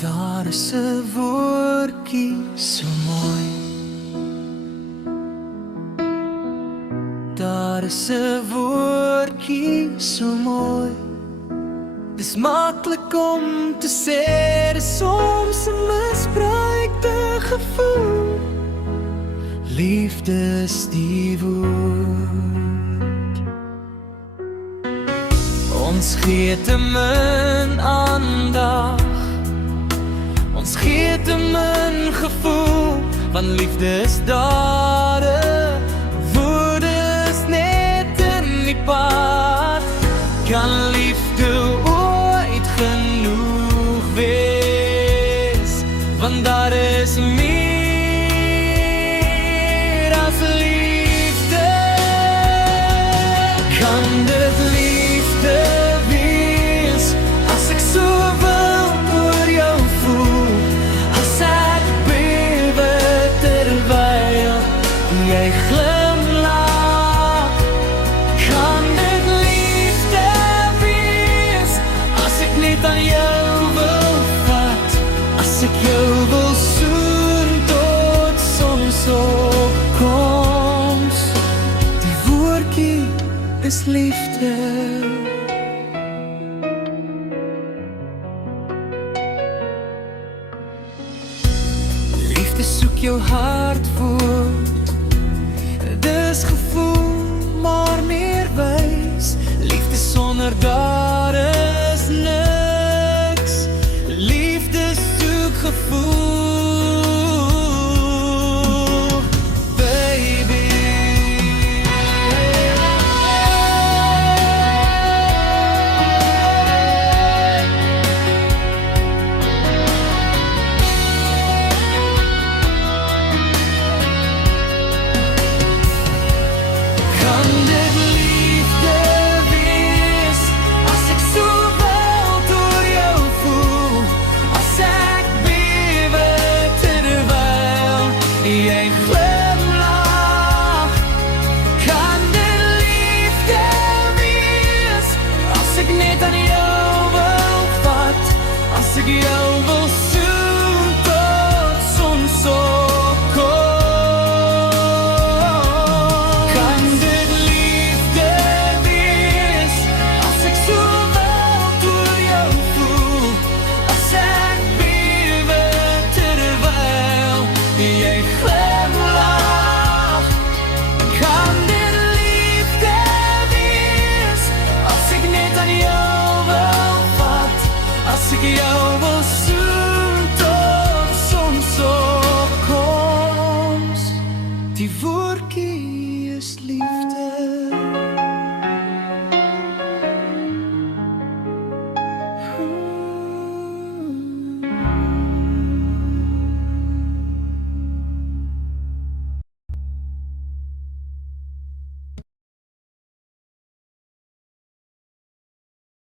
Daar is 'n woordjie so mooi. Daar is 'n woordjie so mooi. Dis maklik om te sê, dis soms 'n misbruikte gevoel. Liefde is die woord. Ons gee te min aandag. Ons gee te min gevoel, want liefde is dade. Woorde is net in die pad. Kan liefde ooit genoeg wees? Want daar is meer as liefde. Kan dit liefde wees, as ek so wil oor jou voel? Jy glimlach. Kan dit liefde wees, as ek net aan jou wil vat? As ek jou wil soen tot sonsopkoms? Die woordjie is liefde. Liefde soek jou hart voort. Dis gevoel, maar meer wys. Liefde sonder dade is niks. Liefde soek gevoel, baby. As ek jou wil soen tot sonsopkoms? Kan dit liefde wees, as ek so wild oor jou voel? As ek bewe terwyl jy glimlach? Kan dit liefde wees, as ek net aan jou wil vat? As ek jou wil soen tot sonsopkoms? Die